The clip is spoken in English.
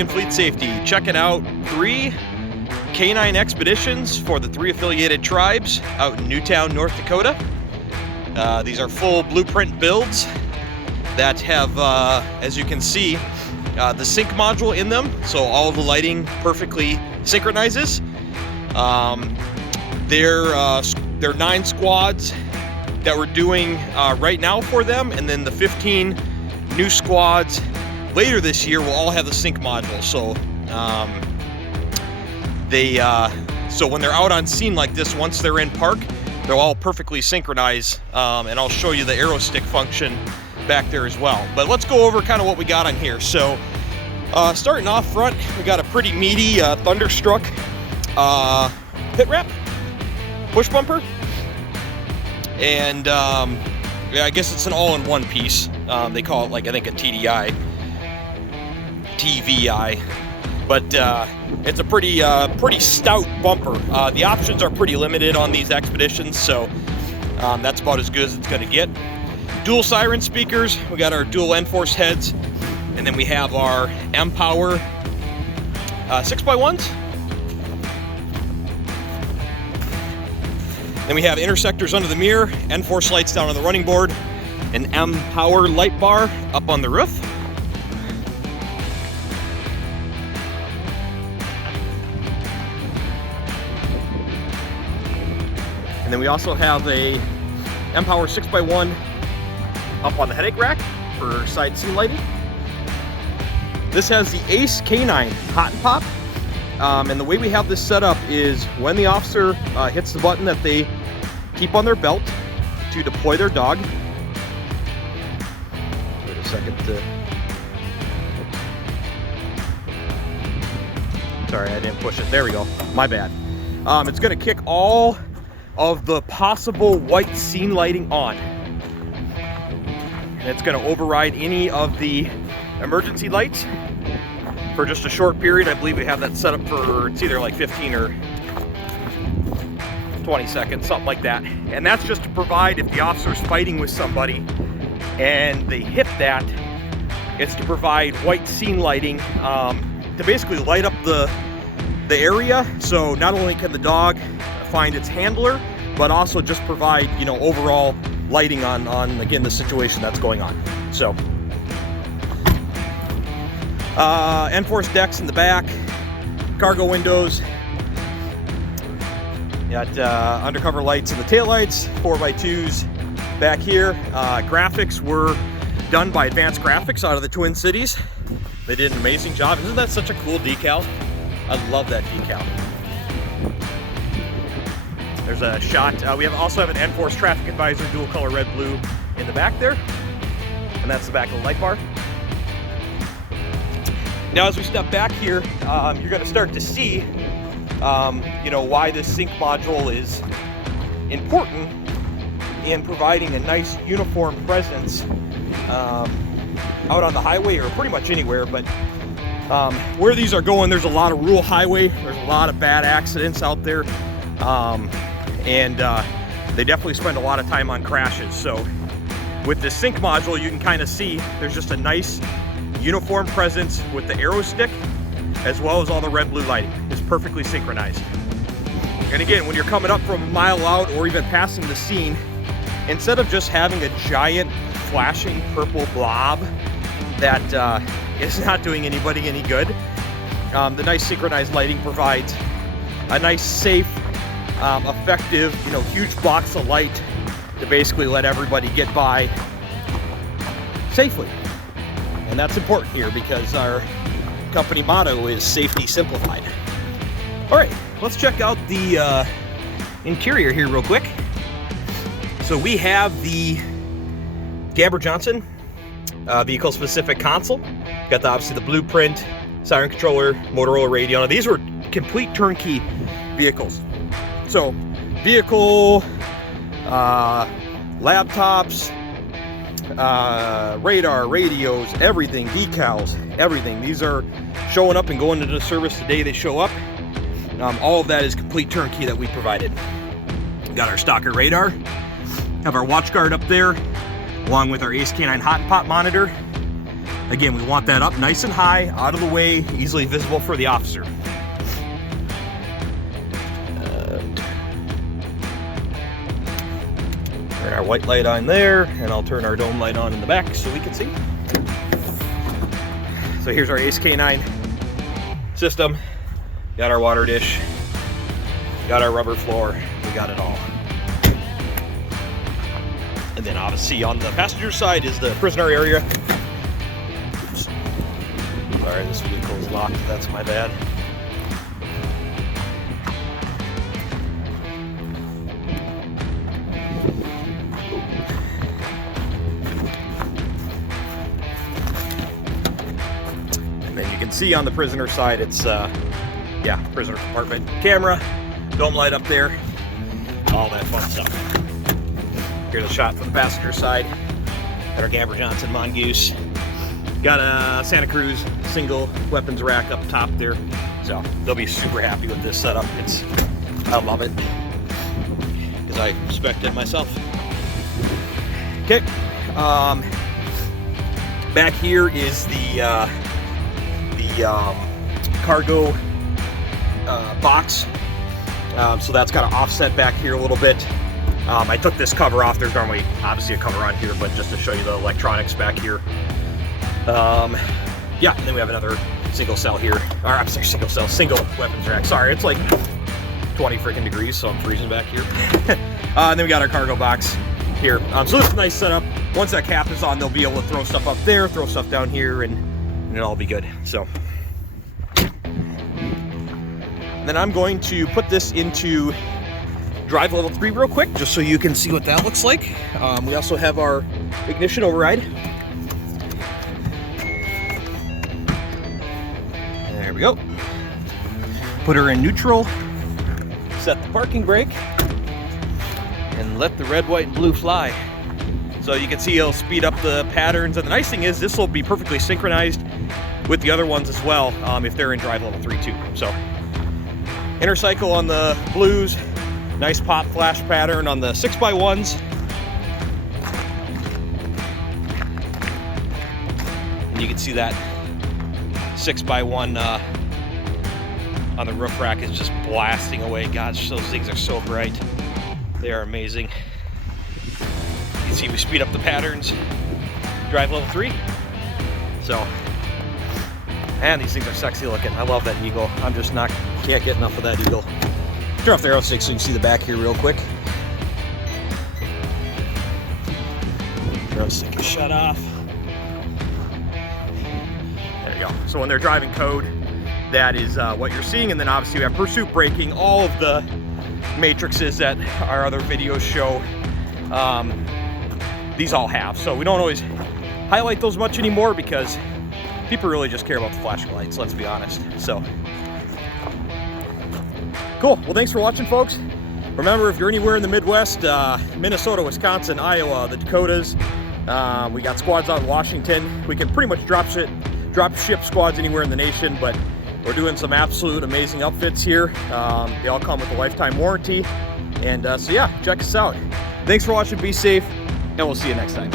and Fleet Safety, checking out 3 canine expeditions for the 3 affiliated tribes out in Newtown, North Dakota. These are full blueprint builds that have, as you can see, the sync module in them, so all of the lighting perfectly synchronizes. There are 9 squads that we're doing right now for them, and then the 15 new squads later this year will all have the sync module. So so when they're out on scene like this, once they're in park, they'll all perfectly synchronize, and I'll show you the arrow stick function back there as well. But let's go over kind of what we got on here. So starting off front, we got a pretty meaty Thunderstruck pit wrap, push bumper, and yeah, I guess it's an all-in-one piece. They call it, like, I think a TVI, but it's a pretty stout bumper. The options are pretty limited on these expeditions, so that's about as good as it's going to get. Dual siren speakers. We got our dual N-Force heads, and then we have our M-Power 6x1s. Then we have intersectors under the mirror, N-Force lights down on the running board, an M-Power light bar up on the roof. And then we also have a M-Power 6x1 up on the headache rack for side scene lighting. This has the Ace Canine Hot and Pop. And the way we have this set up is when the officer hits the button that they keep on their belt to deploy their dog. Wait a second. Sorry, I didn't push it. There we go. My bad. It's going to kick all of the possible white scene lighting on. And it's going to override any of the emergency lights for just a short period. I believe we have that set up for, it's either like 15 or 20 seconds, something like that. And that's just to provide if the officer's fighting with somebody and they hit that, it's to provide white scene lighting to basically light up the area. So not only can the dog find its handler, but also just provide, you know, overall lighting on again, the situation that's going on. So N-Force decks in the back, cargo windows, got undercover lights in the taillights, 4x2s back here. Graphics were done by Advanced Graphics out of the Twin Cities. They did an amazing job. Isn't that such a cool decal? I love that decal. There's a shot. We also have an N-Force traffic advisor, dual color red blue in the back there, and that's the back of the light bar. Now, as we step back here, you're going to start to see, you know, why this sync module is important in providing a nice uniform presence out on the highway or pretty much anywhere. But where these are going, there's a lot of rural highway. There's a lot of bad accidents out there, and they definitely spend a lot of time on crashes. So with this sync module, you can kind of see there's just a nice uniform presence with the arrow stick, as well as all the red blue lighting is perfectly synchronized. And again, when you're coming up from a mile out or even passing the scene, instead of just having a giant flashing purple blob that is not doing anybody any good, the nice synchronized lighting provides a nice, safe, effective, you know, huge blocks of light to basically let everybody get by safely. And that's important here because our company motto is safety simplified. All right, let's check out the interior here real quick. So we have the Gabber Johnson vehicle specific console. Got obviously the blueprint, siren controller, Motorola radio. Now, these were complete turnkey vehicles. So vehicle, laptops, radar, radios, everything, decals, everything. These are showing up and going into service the day they show up. All of that is complete turnkey that we provided. Got our Stalker radar, have our watch guard up there, along with our Ace Canine Hot and Pop monitor. Again, we want that up nice and high, out of the way, easily visible for the officer. Turn our white light on there, and I'll turn our dome light on in the back so we can see. So here's our Ace K9 system. Got our water dish, got our rubber floor, we got it all. And then obviously on the passenger side is the prisoner area. Oops. Sorry, this vehicle is locked, that's my bad. And then you can see on the prisoner side, it's yeah, prisoner compartment camera, dome light up there, all that fun stuff. Here's a shot from the passenger side. Got our Gamber Johnson Mongoose. Got a Santa Cruz single weapons rack up top there. So they'll be super happy with this setup. I love it, because I respect it myself. Okay, back here is the cargo box. So that's got to offset back here a little bit. I took this cover off. There's normally obviously a cover on here, but just to show you the electronics back here. Yeah, and then we have another single cell here. Or I'm sorry, single weapons rack. Sorry, it's like 20 freaking degrees, so I'm freezing back here. And then we got our cargo box here. So this is a nice setup. Once that cap is on, they'll be able to throw stuff up there, throw stuff down here, and it'll all be good. So, and then I'm going to put this into drive level 3 real quick, just so you can see what that looks like. We also have our ignition override. There we go. Put her in neutral, set the parking brake, and let the red, white, and blue fly. So you can see it'll speed up the patterns, and the nice thing is this will be perfectly synchronized with the other ones as well, if they're in drive level 3 too. So inner cycle on the blues, nice pop flash pattern on the 6x1s. And you can see that 6x1 on the roof rack is just blasting away. Gosh, those things are so bright. They are amazing. You can see we speed up the patterns, drive level 3. So, and these things are sexy looking. I love that Eagle. I'm just can't get enough of that Eagle. Turn off the aero stick so you can see the back here real quick. Aero stick is shut off. There you go. So when they're driving code, that is what you're seeing. And then obviously we have pursuit braking, all of the matrices that our other videos show. These all have. So we don't always highlight those much anymore because people really just care about the flashing lights, let's be honest. So, cool. Well, thanks for watching, folks. Remember, if you're anywhere in the Midwest, Minnesota, Wisconsin, Iowa, the Dakotas, we got squads out in Washington. We can pretty much drop ship squads anywhere in the nation, but we're doing some absolute amazing upfits here. They all come with a lifetime warranty. And so yeah, check us out. Thanks for watching, be safe, and we'll see you next time.